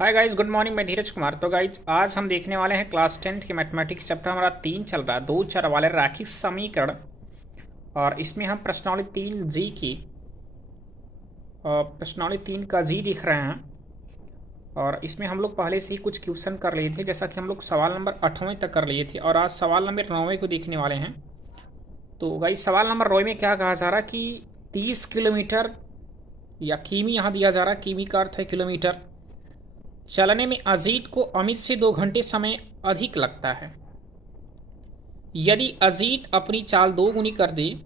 Hi guys, good morning. मैं धीरज कुमार। तो guys आज हम देखने वाले हैं क्लास 10th के मैथमेटिक्स चैप्टर हमारा 3 चल रहा है, 2 चर वाले रैखिक समीकरण। और इसमें हम प्रश्नावली 3 जी की प्रश्नावली 3 का जी दिख रहे हैं। और इसमें हम लोग पहले से ही कुछ क्वेश्चन कर लिए थे, जैसा कि हम लोग सवाल नंबर 8वें तक कर लिए थे और आज सवाल नंबर 9वें को देखने वाले हैं। तो गाइज सवाल नंबर 9 में क्या कहा जा रहा है कि 30 किलोमीटर या किमी यहाँ दिया जा रहा है, किमी का अर्थ है किलोमीटर, चलने में अजीत को अमित से 2 घंटे समय अधिक लगता है। यदि अजीत अपनी चाल 2 गुनी कर दे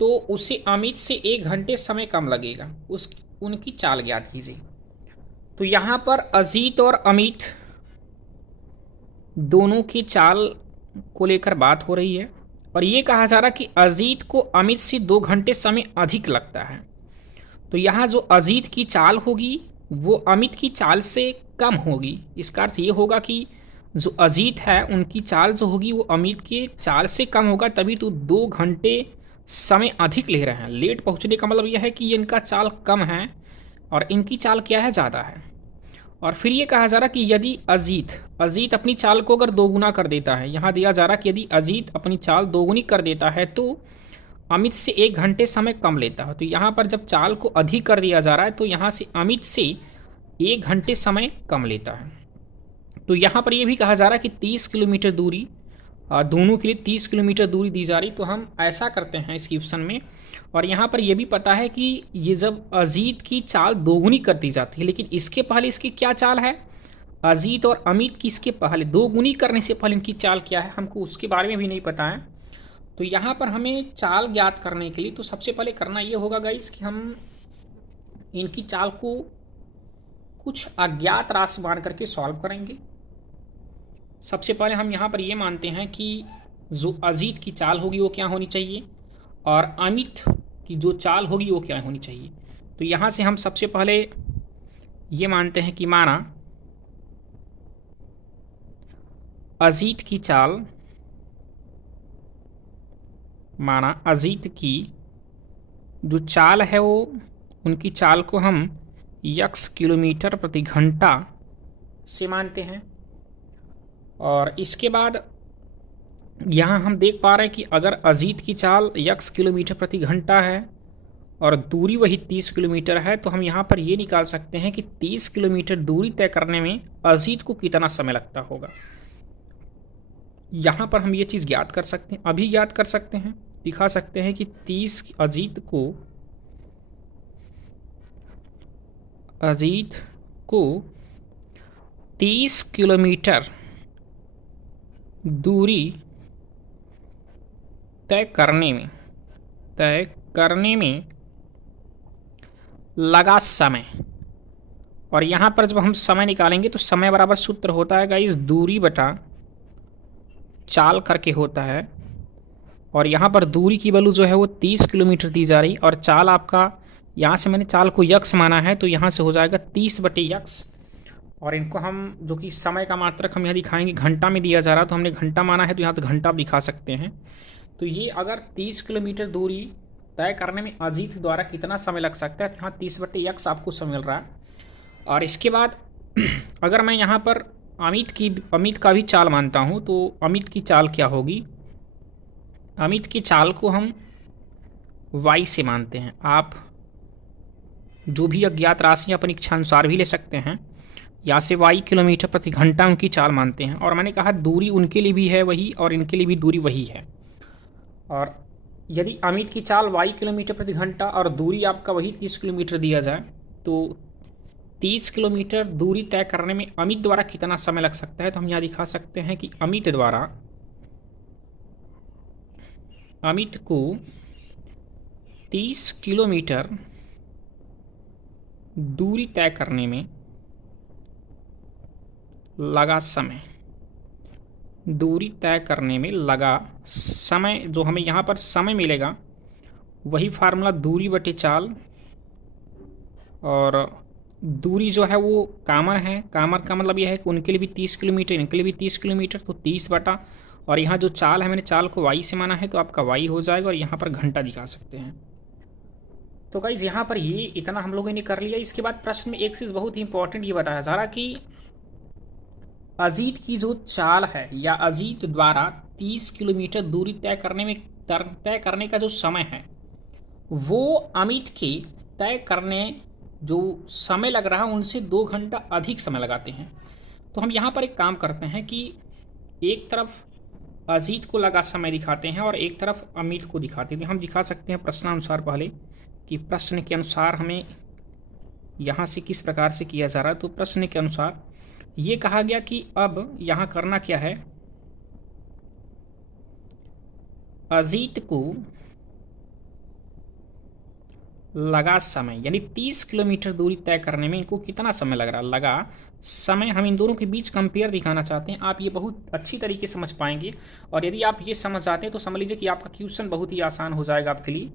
तो उसे अमित से 1 घंटे समय कम लगेगा। उनकी चाल ज्ञात कीजिए। तो यहां पर अजीत और अमित दोनों की चाल को लेकर बात हो रही है और ये कहा जा रहा कि अजीत को अमित से 2 घंटे समय अधिक लगता है। तो यहाँ जो अजीत की चाल होगी वो अमित की चाल से कम होगी। इसका अर्थ ये होगा कि जो अजीत है उनकी चाल जो होगी वो अमित के चाल से कम होगा, तभी तो 2 घंटे समय अधिक ले रहे हैं। लेट पहुंचने का मतलब यह है कि ये इनका चाल कम है और इनकी चाल क्या है, ज़्यादा है। और फिर ये कहा जा रहा कि यदि अजीत अपनी चाल को अगर 2 गुना कर देता है, यहाँ दिया जा रहा कि यदि अजीत अपनी चाल 2 गुनी कर देता है तो अमित से 1 घंटे समय कम लेता है। तो यहाँ पर जब चाल को अधिक कर दिया जा रहा है तो यहाँ से अमित से 1 घंटे समय कम लेता है। तो यहाँ पर यह भी कहा जा रहा है कि 30 किलोमीटर दूरी, दोनों के लिए 30 किलोमीटर दूरी दी जा रही। तो हम ऐसा करते हैं इस क्वेश्चन में, और यहाँ पर यह भी पता है कि ये जब अजीत की चाल 2 गुनी कर दी जाती है, लेकिन इसके पहले इसकी क्या चाल है, अजीत और अमित की इसके पहले 2 गुनी करने से पहले इनकी चाल क्या है, हमको उसके बारे में भी नहीं पता है। तो यहाँ पर हमें चाल ज्ञात करने के लिए तो सबसे पहले करना ये होगा गाइस कि हम इनकी चाल को कुछ अज्ञात राशि मान करके सॉल्व करेंगे। सबसे पहले हम यहाँ पर ये मानते हैं कि जो अजीत की चाल होगी वो क्या होनी चाहिए और अमित की जो चाल होगी वो क्या होनी चाहिए। तो यहाँ से हम सबसे पहले ये मानते हैं कि माना अजीत की जो चाल है वो, उनकी चाल को हम x किलोमीटर प्रति घंटा से मानते हैं। और इसके बाद यहाँ हम देख पा रहे हैं कि अगर अजीत की चाल x किलोमीटर प्रति घंटा है और दूरी वही 30 किलोमीटर है, तो हम यहाँ पर ये निकाल सकते हैं कि 30 किलोमीटर दूरी तय करने में अजीत को कितना समय लगता होगा। यहाँ पर हम ये चीज़ ज्ञात कर सकते हैं, अभी ज्ञात कर सकते हैं, दिखा सकते हैं कि अजीत को 30 किलोमीटर दूरी तय करने में लगा समय। और यहाँ पर जब हम समय निकालेंगे तो समय बराबर सूत्र होता है गाइस दूरी बटा चाल करके होता है। और यहाँ पर दूरी की वैल्यू जो है वो 30 किलोमीटर दी जा रही और चाल आपका, यहाँ से मैंने चाल को यक्स माना है तो यहाँ से हो जाएगा 30/x। और इनको हम जो कि समय का मात्रक हम यहाँ दिखाएंगे घंटा में दिया जा रहा है, तो हमने घंटा माना है तो यहाँ तो घंटा दिखा सकते हैं। तो ये अगर 30 किलोमीटर दूरी तय करने में अजीत द्वारा कितना समय लग सकता है, तो यहाँ 30/x आपको समय मिल रहा है। और इसके बाद अगर मैं यहाँ पर अमित का भी चाल मानता हूँ तो अमित की चाल क्या होगी, अमित की चाल को हम y से मानते हैं। आप जो भी अज्ञात राशि अपनी इच्छानुसार भी ले सकते हैं। यहाँ से y किलोमीटर प्रति घंटा उनकी चाल मानते हैं और मैंने कहा दूरी उनके लिए भी है वही और इनके लिए भी दूरी वही है। और यदि अमित की चाल y किलोमीटर प्रति घंटा और दूरी आपका वही 30 किलोमीटर दिया जाए तो 30 किलोमीटर दूरी तय करने में अमित द्वारा कितना समय लग सकता है, तो हम यहाँ दिखा सकते हैं कि अमित को 30 किलोमीटर दूरी तय करने में लगा समय, जो हमें यहाँ पर समय मिलेगा वही फार्मूला दूरी बटे चाल। और दूरी जो है वो कामन है, कामन का मतलब यह है कि उनके लिए भी 30 किलोमीटर इनके लिए भी 30 किलोमीटर, तो 30 बटा और यहाँ जो चाल है मैंने चाल को y से माना है तो आपका y हो जाएगा और यहाँ पर घंटा दिखा सकते हैं। तो गाइज यहाँ पर ये इतना हम लोगों ने कर लिया। इसके बाद प्रश्न में एक चीज़ बहुत ही इंपॉर्टेंट ये बताया जा रहा कि अजीत की जो चाल है या अजीत द्वारा 30 किलोमीटर दूरी तय करने का जो समय है वो अमित के तय करने जो समय लग रहा है उनसे 2 घंटा अधिक समय लगाते हैं। तो हम यहाँ पर एक काम करते हैं कि एक तरफ अजीत को लगा समय दिखाते हैं और एक तरफ अमित को दिखाते हैं। तो हम दिखा सकते हैं प्रश्नानुसार पहले कि प्रश्न के अनुसार हमें यहाँ से किस प्रकार से किया जा रहा है। तो प्रश्न के अनुसार ये कहा गया कि अब यहाँ करना क्या है, अजीत को लगा समय यानी 30 किलोमीटर दूरी तय करने में इनको कितना समय लग रहा है, लगा समय। हम इन दोनों के बीच कंपेयर दिखाना चाहते हैं। आप ये बहुत अच्छी तरीके से समझ पाएंगे और यदि आप ये समझ जाते हैं तो समझ लीजिए कि आपका क्वेश्चन बहुत ही आसान हो जाएगा आपके लिए।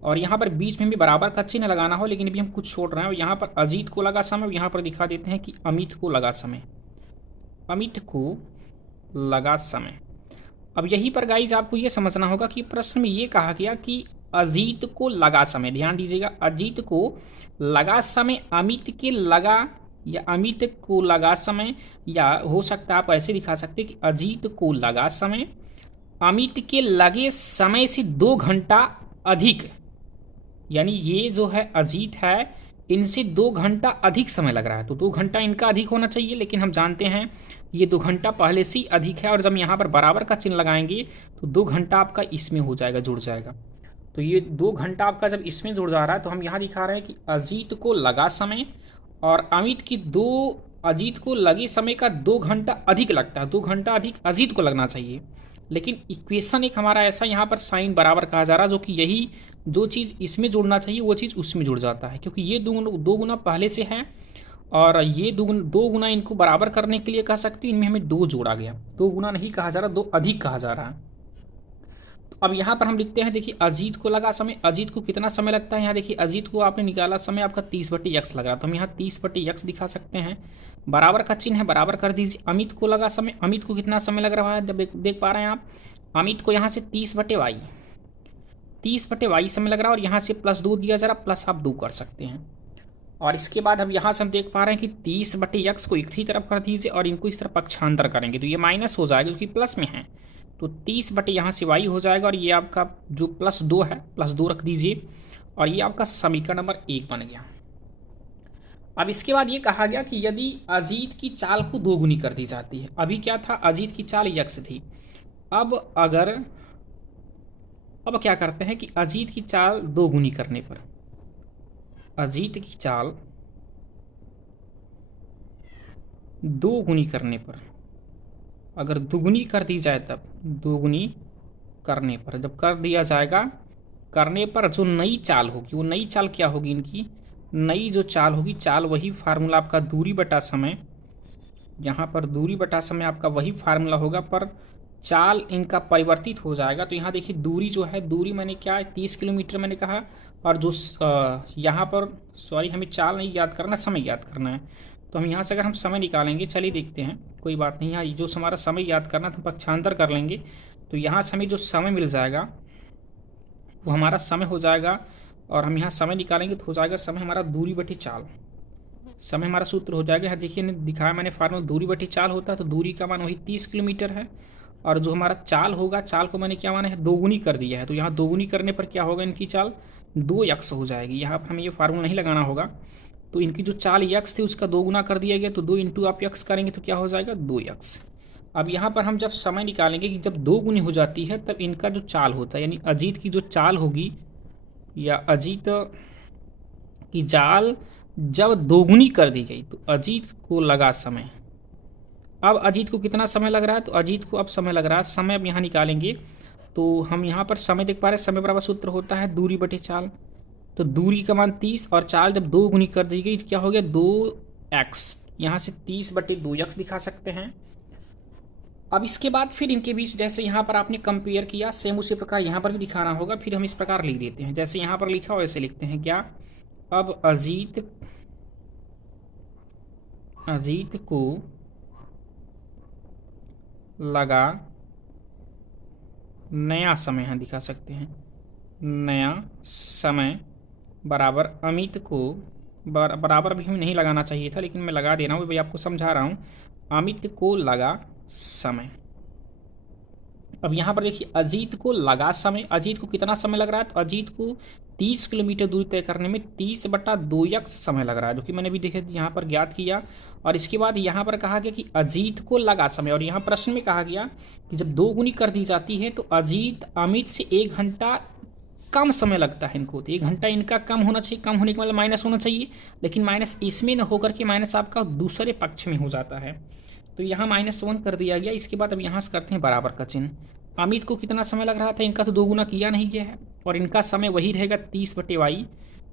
और यहाँ पर बीच में भी बराबर का चिन्ह लगाना हो, लेकिन अभी हम कुछ छोड़ रहे हैं। यहाँ पर अजीत को लगा समय, यहाँ पर दिखा देते हैं कि अमित को लगा समय, अमित को लगा समय। अब यहीं पर गाइज आपको ये समझना होगा कि प्रश्न में ये कहा गया कि अजीत को लगा समय, ध्यान दीजिएगा, अजीत को लगा समय अमित के लगा या अमित को लगा समय, या हो सकता है आप ऐसे दिखा सकते कि अजीत को लगा समय अमित के लगे समय से 2 घंटा अधिक। यानी ये जो है अजीत है इनसे 2 घंटा अधिक समय लग रहा है, तो 2 घंटा इनका अधिक होना चाहिए, लेकिन हम जानते हैं ये 2 घंटा पहले से ही अधिक है। और जब यहाँ पर बराबर का चिन्ह लगाएंगे तो 2 घंटा आपका इसमें हो जाएगा, जुड़ जाएगा। तो ये 2 घंटा आपका जब इसमें जुड़ जा रहा है तो हम यहाँ दिखा रहे हैं कि अजीत को लगा समय और अमित की अजीत को लगे समय का 2 घंटा अधिक लगता है, 2 घंटा अधिक अजीत को लगना चाहिए। लेकिन इक्वेशन एक हमारा ऐसा यहाँ पर साइन बराबर कहा जा रहा है, जो कि यही जो चीज़ इसमें जुड़ना चाहिए वो चीज़ उसमें जुड़ जाता है, क्योंकि ये दो गुना पहले से है और ये दो गुना इनको बराबर करने के लिए कह सकते हो, इनमें हमें 2 जोड़ा गया, 2 गुना नहीं कहा जा रहा, 2 अधिक कहा जा रहा है। तो अब यहाँ पर हम लिखते हैं, देखिए अजीत को लगा समय, अजीत को कितना समय लगता है, यहाँ देखिए अजीत को आपने निकाला समय आपका 30/x लगा, तो हम यहाँ 30/x दिखा सकते हैं। बराबर का चिन्ह है, बराबर कर दीजिए। अमित को लगा समय, अमित को कितना समय लग रहा है, जब देख पा रहे हैं आप, अमित को यहाँ से 30/y समय लग रहा है और यहाँ से +2 दिया जा रहा, प्लस आप 2 कर सकते हैं। और इसके बाद अब यहाँ से हम देख पा रहे हैं कि 30/x को एक ही तरफ कर दीजिए और इनको इस तरफ पक्षांतर करेंगे तो ये माइनस हो जाएगा क्योंकि प्लस में है, तो 30 यहाँ से y हो जाएगा और ये आपका जो +2 है, +2 रख दीजिए और ये आपका समीकरण नंबर 1 बन गया। अब इसके बाद ये कहा गया कि यदि अजीत की चाल को 2 गुनी कर दी जाती है, अभी क्या था, अजीत की चाल x थी, अब क्या करते हैं कि अजीत की चाल 2 गुनी करने पर, अजीत की चाल 2 गुनी करने पर, अगर दुगुनी कर दी जाए तब, दोगुनी करने पर जब कर दिया जाएगा, करने पर जो नई चाल होगी वो नई चाल क्या होगी, इनकी नई जो चाल होगी, चाल वही फार्मूला आपका दूरी बटा समय, यहाँ पर दूरी बटा समय आपका वही फार्मूला होगा, पर चाल इनका परिवर्तित हो जाएगा। तो यहाँ देखिए दूरी जो है, दूरी मैंने क्या है 30 किलोमीटर मैंने कहा, और जो यहाँ पर सॉरी हमें चाल नहीं याद करना, समय याद करना है। तो हम यहाँ से अगर हम समय निकालेंगे, चलिए देखते हैं, कोई बात नहीं, यहाँ जो हमारा समय याद करना था पक्षांतर कर लेंगे, तो यहाँ से हमें जो समय मिल जाएगा वो हमारा समय हो जाएगा, और हम यहाँ समय निकालेंगे तो हो जाएगा समय हमारा दूरी बटी चाल, समय हमारा सूत्र हो जाएगा। यहाँ देखिए दिखाया मैंने फार्मूला, दूरी बटी चाल होता है, तो दूरी का मान वही 30 किलोमीटर है, और जो हमारा चाल होगा, चाल को मैंने क्या माना है, 2 गुनी कर दिया है, तो यहाँ 2 गुनी करने पर क्या होगा, इनकी चाल 2x हो जाएगी। यहाँ पर हमें ये फार्मूला नहीं लगाना होगा, तो इनकी जो चाल x थी उसका 2 गुना कर दिया गया, तो 2 इंटू आप x करेंगे तो क्या हो जाएगा 2x। अब यहाँ पर हम जब समय निकालेंगे कि जब 2 गुनी हो जाती है तब इनका जो चाल होता है, यानी अजीत की जो चाल होगी या अजीत की चाल जब 2 गुनी कर दी गई तो अजीत को लगा समय, अब अजीत को कितना समय लग रहा है, तो अजीत को अब समय लग रहा है, समय अब यहाँ निकालेंगे तो हम यहाँ पर समय देख पा रहे हैं, समय बराबर सूत्र होता है दूरी बटे चाल, तो दूरी का मान 30 और चाल जब 2 गुनी कर दी गई तो क्या हो गया 2x, यहाँ से 30/2x दिखा सकते हैं। अब इसके बाद फिर इनके बीच जैसे यहाँ पर आपने कंपेयर किया, सेम उसी प्रकार यहाँ पर भी दिखाना होगा, फिर हम इस प्रकार लिख देते हैं, जैसे यहाँ पर लिखा हो वैसे लिखते हैं क्या, अब अजीत को लगा नया समय, यहाँ दिखा सकते हैं नया समय बराबर अमित को बराबर भी नहीं लगाना चाहिए था, लेकिन मैं लगा दे रहा हूँ भाई, आपको समझा रहा हूँ। अमित को लगा समय। अब यहाँ पर देखिए अजीत को लगा समय, अजीत को कितना समय लग रहा है, तो अजीत को 30 किलोमीटर दूरी तय करने में 30/2x समय लग रहा है, जो कि मैंने भी देखे यहाँ पर ज्ञात किया। और इसके बाद यहाँ पर कहा गया कि अजीत को लगा समय, और यहाँ प्रश्न में कहा गया कि जब दो गुनी कर दी जाती है तो अजीत अमित से 1 घंटा कम समय लगता है इनको, तो 1 घंटा इनका कम होना चाहिए, कम होने का मतलब माइनस होना चाहिए, लेकिन माइनस इसमें न होकर के माइनस आपका दूसरे पक्ष में हो जाता है, तो यहाँ -1 कर दिया गया। इसके बाद अब यहाँ से करते हैं बराबर का चिन्ह। अमित को कितना समय लग रहा था, इनका तो 2 गुना किया नहीं गया है, और इनका समय वही रहेगा 30/y,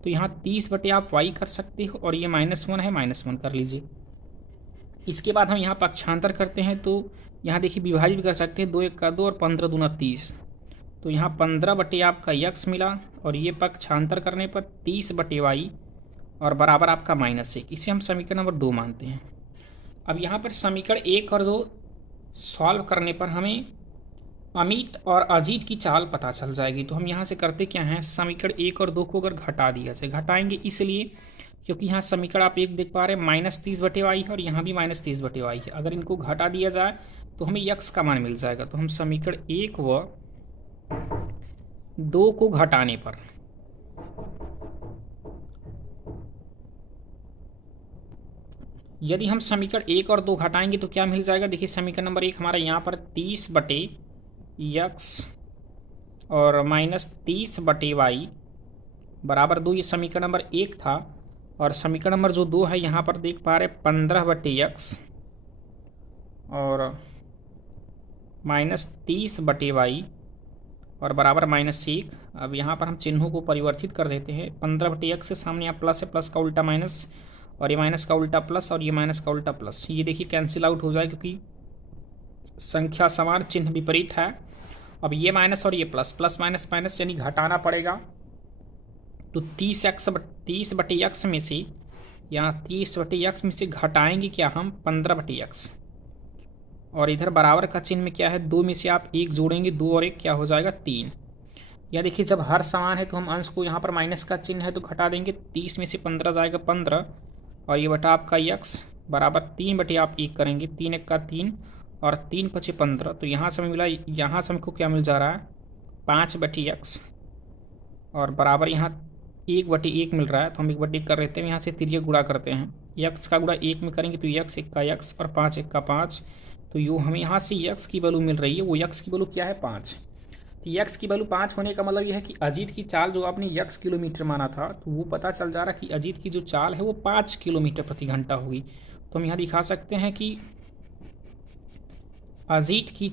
तो यहाँ 30 आप y कर सकते हो, और ये -1 है, -1 कर लीजिए। इसके बाद हम यहाँ पक्षांतर करते हैं, तो यहाँ देखिए विभाजित भी कर सकते हैं, 2 1 का 2 और 15 दूना 30, तो यहाँ 15 आपका x मिला, और ये पक्षांतर करने पर 30/y और बराबर आपका -1। इसे हम समीकरण नंबर 2 मानते हैं। अब यहाँ पर समीकरण 1 और 2 सॉल्व करने पर हमें अमित और अजीत की चाल पता चल जाएगी। तो हम यहाँ से करते क्या हैं, समीकरण 1 और 2 को अगर घटा दिया जाए, घटाएंगे इसलिए क्योंकि यहाँ समीकरण आप 1 देख पा रहे हैं -30/y है, और यहाँ भी -30/y है। अगर इनको घटा दिया जाए तो हमें x का मान मिल जाएगा। तो हम समीकरण 1 व 2 को घटाने पर यदि हम समीकरण 1 और 2 घटाएंगे तो क्या मिल जाएगा, देखिए समीकरण नंबर 1 हमारा यहाँ पर 30/x और -30/y बराबर 2, ये समीकरण नंबर 1 था। और समीकरण नंबर जो 2 है यहाँ पर देख पा रहे 15/x और -30/y और बराबर -1। अब यहाँ पर हम चिन्हों को परिवर्तित कर देते हैं, 15/x के सामने यहाँ प्लस है, प्लस का उल्टा माइनस, और ये माइनस का उल्टा प्लस, और ये माइनस का उल्टा प्लस, ये देखिए कैंसिल आउट हो जाए क्योंकि संख्या समान चिन्ह विपरीत है। अब ये माइनस और ये प्लस, प्लस माइनस माइनस यानी घटाना पड़ेगा, तो 30/x में से, यहाँ 30/x में से घटाएंगे क्या हम 15/x, और इधर बराबर का चिन्ह में क्या है, 2 में से आप 1 जोड़ेंगे, 2 और 1 क्या हो जाएगा 3। या देखिए जब हर समान है तो हम अंश को, यहाँ पर माइनस का चिन्ह है तो घटा देंगे, 30 में से 15 जाएगा 15, और ये बटा आपका x बराबर 3 आप 1 करेंगे, 3 1 का 3 और 3 5 15, तो यहाँ से हमें मिला, यहाँ से हमको क्या मिल जा रहा है 5/x और बराबर यहाँ 1/1 मिल रहा है, तो हम 1/1 कर लेते हैं, यहाँ से तिर्यक गुणा करते हैं, x का गुणा 1 में करेंगे तो x 1 का x और 5 1 का 5, तो यो हमें यहाँ से x की वैल्यू मिल रही है, वो x की वैल्यू क्या है 5। तो x की वैल्यू 5 होने का मतलब यह है कि अजीत की चाल जो आपने x किलोमीटर माना था, तो वो पता चल जा रहा है कि अजीत की जो चाल है वो 5 किलोमीटर प्रति घंटा होगी। तो हम यहाँ दिखा सकते हैं कि अजीत की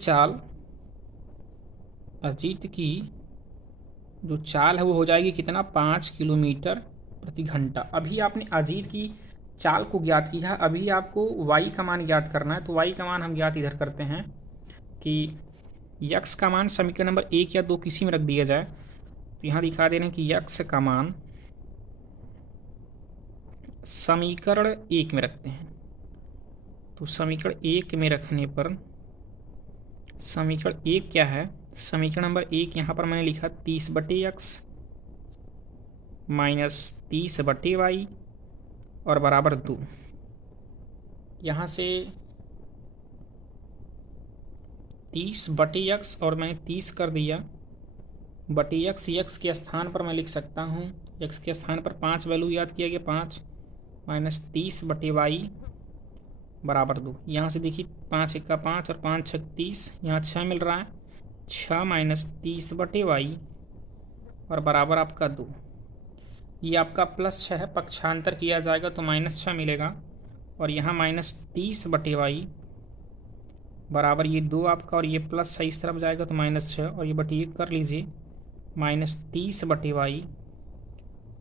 जो चाल है वो हो जाएगी कितना, 5 किलोमीटर प्रति घंटा। अभी आपने अजीत की चाल को ज्ञात किया है, अभी आपको y का मान ज्ञात करना है, तो y का मान हम ज्ञात इधर करते हैं कि x का मान समीकरण नंबर 1 या 2 किसी में रख दिया जाए, तो यहाँ दिखा दे रहे हैं कि x का मान समीकरण 1 में रखते हैं, तो समीकरण 1 में रखने पर समीकरण 1 क्या है, समीकरण नंबर 1 यहाँ पर मैंने लिखा 30/x -30/y और बराबर 2। यहाँ से 30/x और मैंने 30 कर दिया, x के स्थान पर मैं लिख सकता हूँ, x के स्थान पर 5 वैल्यू याद किया गया, 5 -30/y बराबर 2। यहाँ से देखिए 5 1 का 5 और 5 6 30, यहाँ 6 मिल रहा है, 6 -30/y और बराबर आपका 2। ये आपका +6 है, पक्षांतर किया जाएगा तो -6 मिलेगा, और यहाँ -30/y बराबर ये 2 आपका, और ये प्लस है इस तरफ जाएगा तो -6, और ये बटी 1 कर लीजिए, -30/y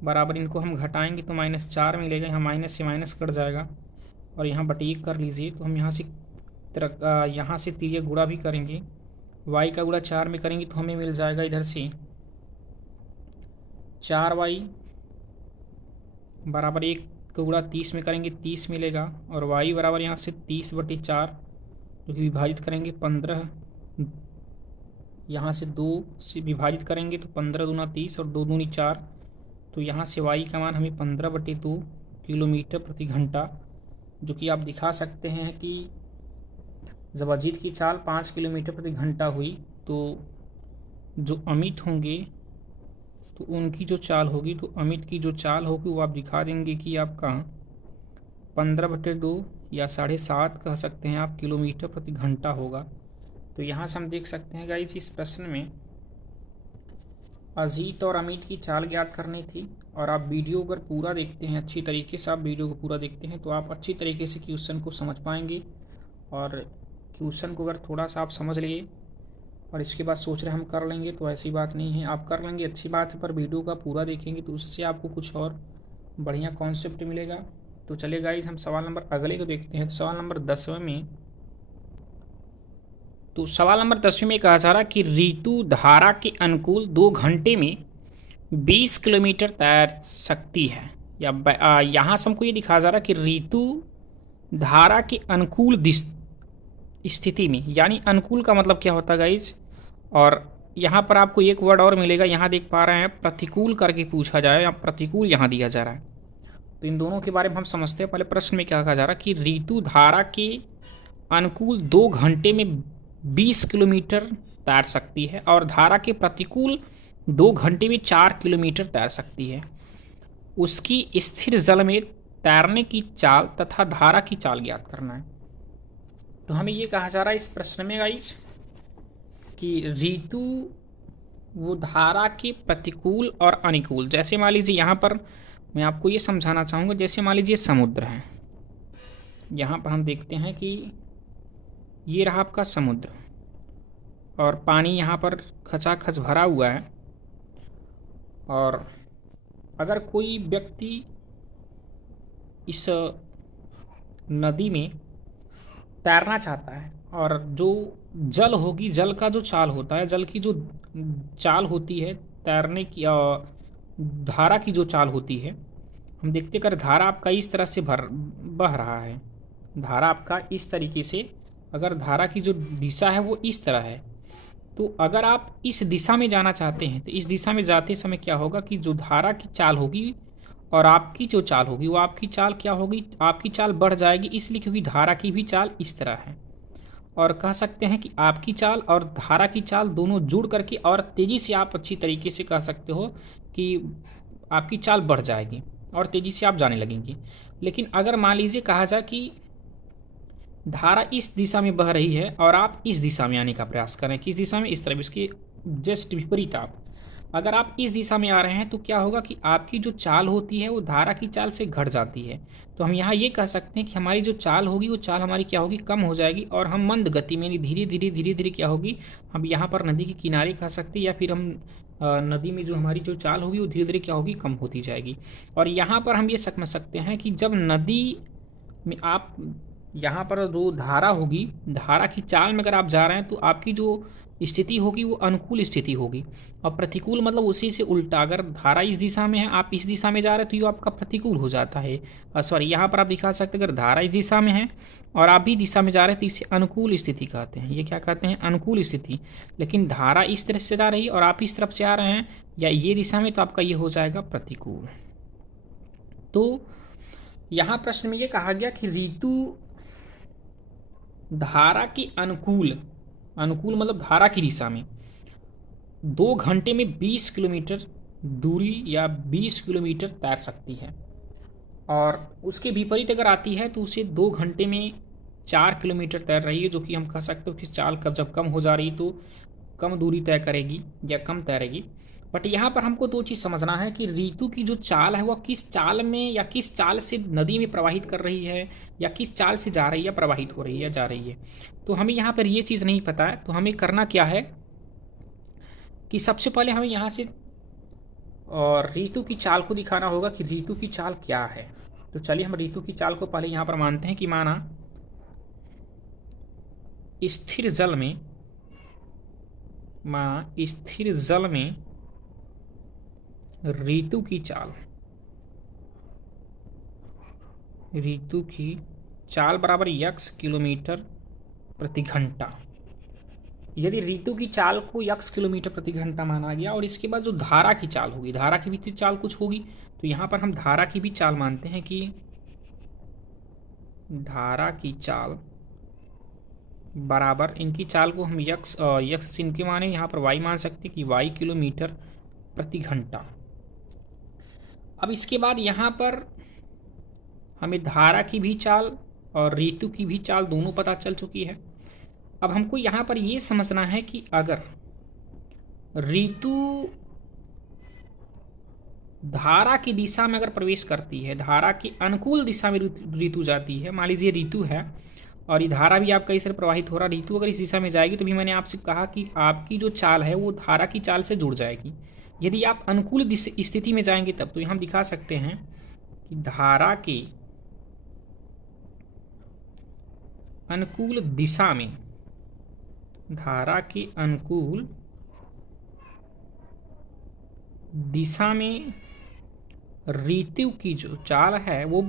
बराबर, इनको हम घटाएंगे तो -4 मिलेगा, यहाँ माइनस से माइनस कट जाएगा, और यहाँ बटी 1 कर लीजिए। तो हम यहाँ से तिर्यक गुणा भी करेंगे, y का गुणा 4 में करेंगे तो हमें मिल जाएगा इधर से 4y बराबर 1 का गुणा 30 में करेंगे 30 मिलेगा, और y बराबर यहाँ से 30/4 जो कि विभाजित करेंगे 15, यहाँ से 2 से विभाजित करेंगे तो 15 दूना 30 और 2 दूनी 4, तो यहाँ से y का मान हमें 15/2 किलोमीटर प्रति घंटा, जो कि आप दिखा सकते हैं कि जब अजीत की चाल 5 किलोमीटर प्रति घंटा हुई तो जो अमित होंगे तो उनकी जो चाल होगी, तो अमित की जो चाल होगी वो आप दिखा देंगे कि आपका 15/2 या 7.5 कह सकते हैं आप किलोमीटर प्रति घंटा होगा। तो यहाँ से हम देख सकते हैं गाइस, इस प्रश्न में अजीत और अमित की चाल ज्ञात करनी थी। और आप वीडियो अगर पूरा देखते हैं, अच्छी तरीके से आप वीडियो को पूरा देखते हैं, तो आप अच्छी तरीके से क्वेश्चन को समझ पाएंगे। और क्वेश्चन को अगर थोड़ा सा आप समझ लिए और इसके बाद सोच रहे हम कर लेंगे, तो ऐसी बात नहीं है, आप कर लेंगे, अच्छी बात है, पर वीडियो का पूरा देखेंगे तो उससे आपको कुछ और बढ़िया कॉन्सेप्ट मिलेगा। तो चलिए गाइस, हम सवाल नंबर अगले को देखते हैं। तो सवाल नंबर 10वें में कहा जा रहा कि ऋतु धारा के अनुकूल 2 घंटे में 20 किलोमीटर तैर सकती है। या यहाँ से हमको ये दिखाया जा रहा कि ऋतु धारा के अनुकूल स्थिति में, यानी अनुकूल का मतलब क्या होता है गाइस। और यहाँ पर आपको एक वर्ड और मिलेगा, यहाँ देख पा रहे हैं प्रतिकूल करके पूछा जाए, या प्रतिकूल यहाँ दिया जा रहा है। तो इन दोनों के बारे में हम समझते हैं। पहले प्रश्न में क्या कहा जा रहा कि ऋतु धारा के अनुकूल 2 घंटे में 20 किलोमीटर तैर सकती है और धारा के प्रतिकूल 2 घंटे में 4 किलोमीटर तैर सकती है। उसकी स्थिर जल में तैरने की चाल तथा धारा की चाल ज्ञात करना है। तो हमें ये कहा जा रहा है इस प्रश्न में गाइस कि ऋतु वो धारा के प्रतिकूल और अनुकूल, जैसे मान लीजिए यहाँ पर मैं आपको ये समझाना चाहूँगा, जैसे मान लीजिए समुद्र है, यहाँ पर हम देखते हैं कि ये रहा आपका समुद्र और पानी यहाँ पर खचाखच भरा हुआ है। और अगर कोई व्यक्ति इस नदी में तैरना चाहता है और जो जल होगी, जल का जो चाल होता है, जल की जो चाल होती है तैरने की, धारा की जो चाल होती है, हम देखते कर धारा आपका इस तरह से बह रहा है। धारा आपका इस तरीके से, अगर धारा की जो दिशा है वो इस तरह है, तो अगर आप इस दिशा में जाना चाहते हैं तो इस दिशा में जाते समय क्या होगा कि जो धारा की चाल होगी और आपकी जो चाल होगी, वो आपकी चाल क्या होगी, आपकी चाल बढ़ जाएगी, इसलिए क्योंकि धारा की भी चाल इस तरह है। और कह सकते हैं कि आपकी चाल और धारा की चाल दोनों जुड़ करके और तेज़ी से, आप अच्छी तरीके से कह सकते हो कि आपकी चाल बढ़ जाएगी और तेज़ी से आप जाने लगेंगे। लेकिन अगर मान लीजिए कहा जाए कि धारा इस दिशा में बह रही है और आप इस दिशा में आने का प्रयास करें, किस दिशा में, इस तरफ, इसके जस्ट विपरीत आप अगर आप इस दिशा में आ रहे हैं तो क्या होगा कि आपकी जो चाल होती है वो धारा की चाल से घट जाती है। तो हम यहाँ ये कह सकते हैं कि हमारी जो चाल होगी वो चाल हमारी क्या होगी, कम हो जाएगी और हम मंद गति में, धीरे धीरे क्या होगी, हम यहाँ पर नदी के किनारे कह सकते हैं, या फिर हम नदी में जो हमारी जो चाल होगी वो धीरे धीरे क्या होगी, कम होती जाएगी। और यहाँ पर हम ये समझ सकते हैं कि जब नदी में आप यहाँ पर जो धारा होगी, धारा की चाल में अगर आप जा रहे हैं तो आपकी जो स्थिति होगी वो अनुकूल स्थिति होगी, और प्रतिकूल मतलब उसी से उल्टा। अगर धारा इस दिशा में है, आप इस दिशा में जा रहे हैं तो ये आपका प्रतिकूल हो जाता है। सॉरी, यहाँ पर आप दिखा सकते हैं, अगर धारा इस दिशा में है और आप भी दिशा में जा रहे हैं तो इसे अनुकूल स्थिति कहते हैं। ये क्या कहते हैं, अनुकूल स्थिति। लेकिन धारा इस तरह से जा रही है और आप इस तरफ से आ रहे हैं या ये दिशा में, तो आपका ये हो जाएगा प्रतिकूल। तो यहाँ प्रश्न में ये कहा गया कि ऋतु धारा के अनुकूल, अनुकूल मतलब धारा की दिशा में 2 घंटे में 20 किलोमीटर दूरी या 20 किलोमीटर तैर सकती है, और उसके विपरीत अगर आती है तो उसे 2 घंटे में 4 किलोमीटर तैर रही है, जो कि हम कह सकते हो कि चाल कब जब कम हो जा रही तो कम दूरी तय करेगी या कम तैरेगी। बट यहाँ पर हमको 2 चीज़ समझना है कि ऋतु की जो चाल है वह किस चाल में या किस चाल से नदी में प्रवाहित कर रही है, या किस चाल से जा रही है, प्रवाहित हो रही है, जा रही है। तो हमें यहाँ पर ये चीज़ नहीं पता है, तो हमें करना क्या है कि सबसे पहले हमें यहाँ से और ऋतु की चाल को दिखाना होगा कि ऋतु की चाल क्या है। तो चलिए हम ऋतु की चाल को पहले यहाँ पर मानते हैं कि माना स्थिर जल में, स्थिर जल में ऋतु की चाल, ऋतु की चाल बराबर x किलोमीटर प्रति घंटा। यदि ऋतु की चाल को यक्स किलोमीटर प्रति घंटा माना गया और इसके बाद जो धारा की चाल होगी, धारा की भी तो चाल कुछ होगी, तो यहाँ पर हम धारा की भी चाल मानते हैं कि धारा की चाल बराबर, इनकी चाल को हम यक्स इनके माने, यहाँ पर वाई मान सकते हैं कि वाई किलोमीटर प्रति घंटा। अब इसके बाद यहाँ पर हमें धारा की भी चाल और ऋतु की भी चाल दोनों पता चल चुकी है। अब हमको यहाँ पर ये समझना है कि अगर ऋतु धारा की दिशा में अगर प्रवेश करती है, धारा की अनुकूल दिशा में ऋतु जाती है, मान लीजिए ऋतु है और ये धारा भी आपका इस तरह प्रवाहित हो रहा, ऋतु अगर इस दिशा में जाएगी तो भी मैंने आपसे कहा कि आपकी जो चाल है वो धारा की चाल से जुड़ जाएगी। यदि आप अनुकूल स्थिति में जाएंगे तब तो हम दिखा सकते हैं कि धारा की अनुकूल दिशा में, धारा की अनुकूल दिशा में ऋतु की जो चाल है वो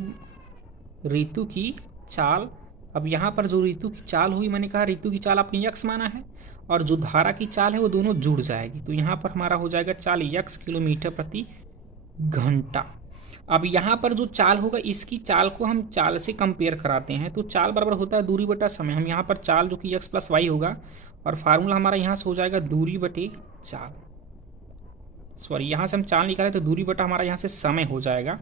ऋतु की चाल, अब यहाँ पर जो ऋतु की चाल हुई, मैंने कहा ऋतु की चाल आपने यक्स माना है और जो धारा की चाल है वो दोनों जुड़ जाएगी, तो यहाँ पर हमारा हो जाएगा चाल यक्स किलोमीटर प्रति घंटा। अब यहाँ पर जो चाल होगा इसकी चाल को हम चाल से कंपेयर कराते हैं, तो चाल बराबर होता है दूरी बटा समय। हम यहाँ पर चाल जो कि यक्स प्लस वाई होगा और फार्मूला हमारा यहाँ से हो जाएगा दूरी बटे चाल, सॉरी यहाँ से हम चाल निकालें तो दूरी बटा हमारा यहाँ से समय हो जाएगा,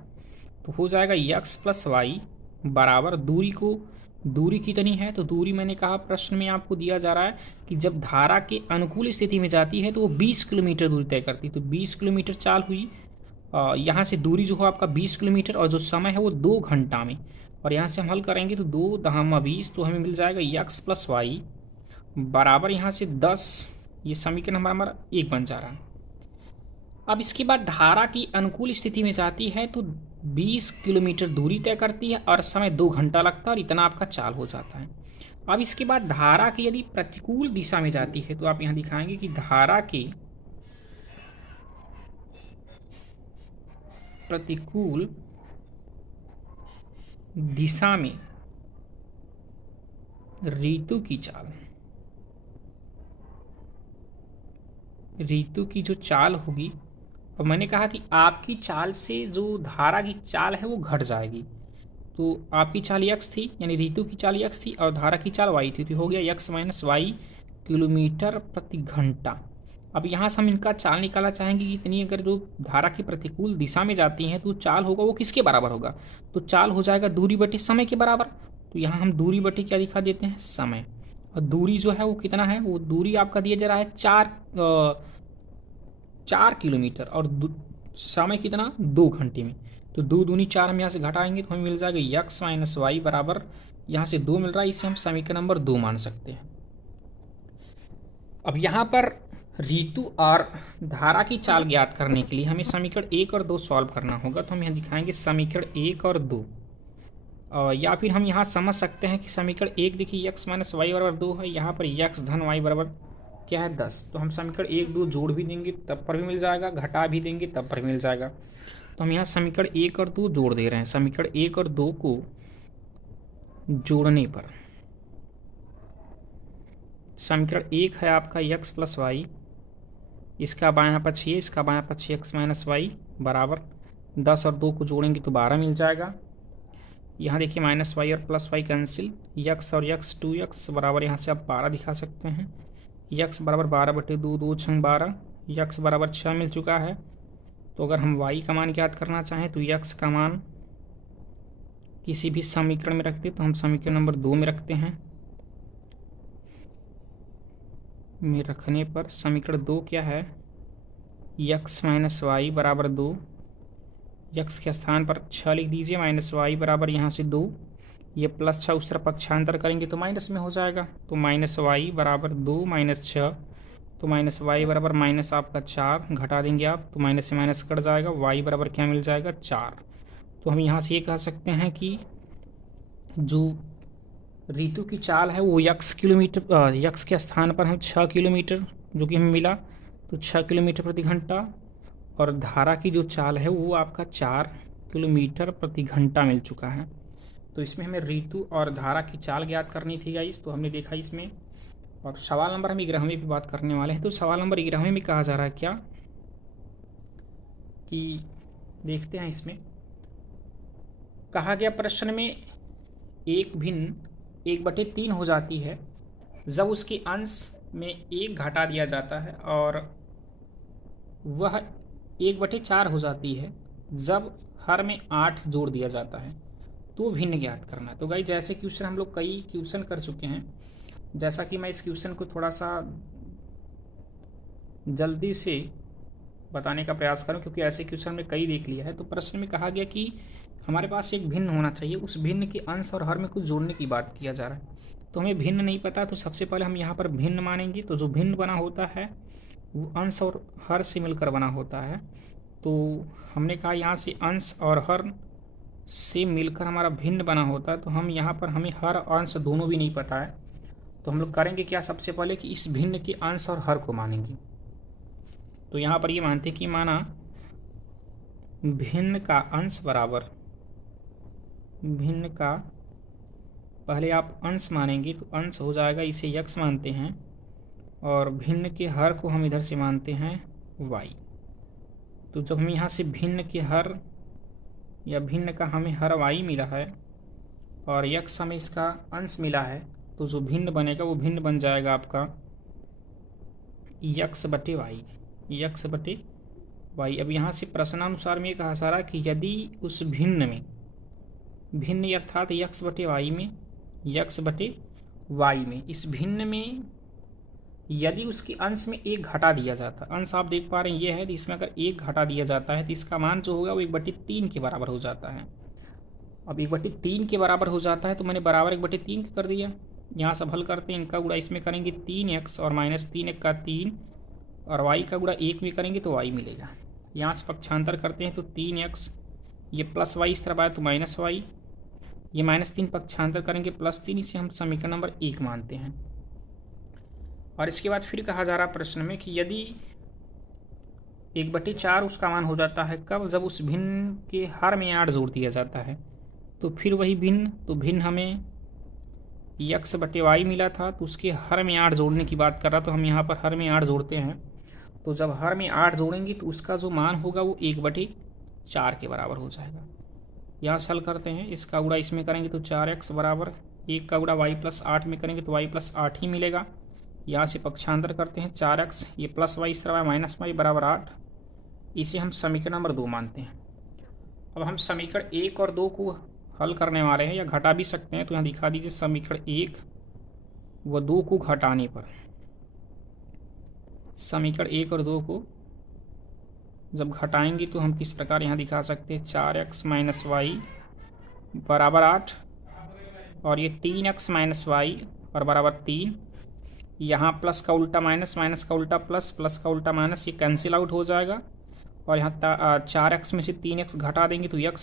तो हो जाएगा यक्स प्लस वाई बराबर दूरी कितनी है, तो दूरी मैंने कहा प्रश्न में आपको दिया जा रहा है कि जब धारा के अनुकूल स्थिति में जाती है तो वो 20 किलोमीटर दूरी तय करती है, तो 20 किलोमीटर चाल हुई। यहाँ से दूरी जो हो आपका 20 किलोमीटर और जो समय है वो 2 घंटा में, और यहाँ से हम हल करेंगे तो 2 दहम 20, तो हमें मिल जाएगा यक्स प्लस वाई बराबर यहाँ से 10, ये समीकरण हमारा 1 बन जा रहा है। अब इसके बाद धारा की अनुकूल स्थिति में जाती है तो 20 किलोमीटर दूरी तय करती है और समय 2 घंटा लगता है और इतना आपका चाल हो जाता है। अब इसके बाद धारा की यदि प्रतिकूल दिशा में जाती है तो आप यहाँ दिखाएंगे कि धारा की प्रतिकूल दिशा में ऋतु की जो चाल होगी, और मैंने कहा कि आपकी चाल से जो धारा की चाल है वो घट जाएगी, तो आपकी चाल यक्स थी यानी ऋतु की चाल यक्स थी और धारा की चाल वाई थी, तो हो गया यक्स माइनस वाई किलोमीटर प्रति घंटा। अब यहाँ से हम इनका चाल निकालना चाहेंगे कि इतनी अगर जो धारा की प्रतिकूल दिशा में जाती हैं तो चाल होगा वो किसके बराबर होगा, तो चाल हो जाएगा दूरी बटे समय के बराबर, तो यहाँ हम दूरी बटे क्या दिखा देते हैं समय, और दूरी जो है वो कितना है, वो दूरी आपका दिया जा रहा है 4 किलोमीटर और समय कितना 2 घंटे में, तो 2 दूनी 4 हम यहाँ से घटाएंगे तो हमें मिल जाएगा यक्स माइनस वाई बराबर यहाँ से 2 मिल रहा है, इसे हम समीकरण नंबर 2 मान सकते हैं। अब यहाँ पर ऋतु और धारा की चाल ज्ञात करने के लिए हमें समीकरण 1 और 2 सॉल्व करना होगा, तो हम यहाँ दिखाएंगे समीकरण 1 और 2, या फिर हम यहाँ समझ सकते हैं कि समीकरण 1 देखिए यक्स माइनस वाई बराबर 2 है, यहाँ पर यक्स धन वाई बराबर क्या है 10, तो हम समीकरण 1 2 जोड़ भी देंगे तब पर भी मिल जाएगा, घटा भी देंगे तब पर मिल जाएगा, तो हम यहाँ समीकरण 1 और 2 जोड़ दे रहे हैं। समीकरण 1 और 2 को जोड़ने पर समीकरण 1 है आपका यक्स प्लस वाई, इसका बायां पक्ष ये, इसका बायां पक्ष यक्स माइनस वाई बराबर 10 और 2 को जोड़ेंगे तो 12 मिल जाएगा। यहाँ देखिए माइनस वाई और प्लस वाई कैंसिल, यक्स और यक्स 2x बराबर यहाँ से आप 12 दिखा सकते हैं, यक्स बराबर 12 बटे 2, 2 छंग 12, यक्स बराबर 6 मिल चुका है। तो अगर हम y का मान ज्ञात करना चाहें तो यक्स का मान किसी भी समीकरण में रखते तो हम समीकरण नंबर 2 में रखते हैं, में रखने पर समीकरण 2 क्या है, यक्स माइनस वाई बराबर 2, यक्स के स्थान पर 6 लिख दीजिए, माइनस वाई बराबर यहाँ से 2, ये प्लस 6 उस तरफ पक्षांतर करेंगे तो माइनस में हो जाएगा, तो माइनस वाई बराबर 2 माइनस 6, तो माइनस वाई बराबर माइनस आपका 4, घटा देंगे आप तो माइनस से माइनस कट जाएगा, वाई बराबर क्या मिल जाएगा 4। तो हम यहाँ से ये कह सकते हैं कि जो ऋतु की चाल है वो यक्स के स्थान पर हम 6 किलोमीटर जो कि हमें मिला, तो 6 किलोमीटर प्रति घंटा, और धारा की जो चाल है वो आपका 4 किलोमीटर प्रति घंटा मिल चुका है। तो इसमें हमें ऋतु और धारा की चाल ज्ञात करनी थी गाइस, तो हमने देखा इसमें और सवाल नंबर हम 11वें पे बात करने वाले हैं। तो सवाल नंबर 11वें में कहा जा रहा है क्या कि देखते हैं, इसमें कहा गया प्रश्न में एक भिन्न 1/3 हो जाती है जब उसके अंश में 1 घटा दिया जाता है, और वह 1/4 हो जाती है जब हर में 8 जोड़ दिया जाता है। तो भिन्न ज्ञात करना। तो गाइस जैसे क्वेश्चन हम लोग कई क्वेश्चन कर चुके हैं, जैसा कि मैं इस क्वेश्चन को थोड़ा सा जल्दी से बताने का प्रयास करूं, क्योंकि ऐसे क्वेश्चन में कई देख लिया है। तो प्रश्न में कहा गया कि हमारे पास एक भिन्न होना चाहिए, उस भिन्न के अंश और हर में कुछ जोड़ने की बात किया जा रहा है। तो हमें भिन्न नहीं पता, तो सबसे पहले हम यहाँ पर भिन्न मानेंगे। तो जो भिन्न बना होता है वो अंश और हर से मिलकर बना होता है। तो हमने कहा यहाँ से अंश और हर से मिलकर हमारा भिन्न बना होता है। तो हम यहाँ पर हमें हर अंश दोनों भी नहीं पता है, तो हम लोग करेंगे क्या, सबसे पहले कि इस भिन्न के अंश और हर को मानेंगे। तो यहाँ पर ये मानते हैं कि माना भिन्न का अंश बराबर, भिन्न का पहले आप अंश मानेंगे तो अंश हो जाएगा, इसे x मानते हैं, और भिन्न के हर को हम इधर से मानते हैं y। तो जब हम यहाँ से भिन्न के हर या भिन्न का हमें हर y मिला है और x हमें इसका अंश मिला है, तो जो भिन्न बनेगा वो भिन्न बन जाएगा आपका x/y, x/y। अब यहाँ से प्रश्नानुसार में कहा जा रहा है कि यदि उस भिन्न में, भिन्न अर्थात x/y में, x/y में, इस भिन्न में यदि उसके अंश में 1 घटा दिया जाता, अंश आप देख पा रहे हैं ये है, तो इसमें अगर 1 घटा दिया जाता है तो इसका मान जो होगा वो 1/3 के बराबर हो जाता है। अब 1/3 के बराबर हो जाता है तो मैंने बराबर 1/3 कर दिया। यहाँ सब हल करते हैं, इनका गुणा इसमें करेंगे 3x और -3 1 का 3, और y का गुणा 1 में करेंगे तो y मिलेगा। यहाँ से पक्षांतर करते हैं तो 3x, ये प्लस y इस तरफ आया तो -y, ये -3 पक्षांतर करेंगे +3, इसे हम समीकरण नंबर 1 मानते हैं। और इसके बाद फिर कहा जा रहा प्रश्न में कि यदि 1/4 उसका मान हो जाता है कब, जब उस भिन्न के हर में 8 जोड़ दिया जाता है। तो फिर वही भिन्न, तो भिन्न हमें x/y मिला था, तो उसके हर में 8 जोड़ने की बात कर रहा, तो हम यहाँ पर हर में 8 जोड़ते हैं। तो जब हर में 8 जोड़ेंगे तो उसका जो मान होगा वो 1/4 के बराबर हो जाएगा। यहाँ से हल करते हैं, इसका गुणा इसमें करेंगे तो 4x बराबर 1 का गुणा y+8 में करेंगे तो y+8 ही मिलेगा। यहाँ से पक्षांतर करते हैं 4x, ये प्लस y इस तरह -y बराबर 8, इसे हम समीकरण नंबर 2 मानते हैं। अब हम समीकरण 1 और 2 को हल करने वाले हैं, या घटा भी सकते हैं। तो यहाँ दिखा दीजिए समीकरण 1 व 2 को घटाने पर, समीकरण 1 और 2 को जब घटाएंगे तो हम किस प्रकार यहाँ दिखा सकते हैं, 4x - y बराबर 8, और ये 3x - y और बराबर 3, यहाँ प्लस का उल्टा माइनस, माइनस का उल्टा प्लस, प्लस का उल्टा माइनस, ये कैंसिल आउट हो जाएगा। और यहाँ 4x में से 3x घटा देंगे तो x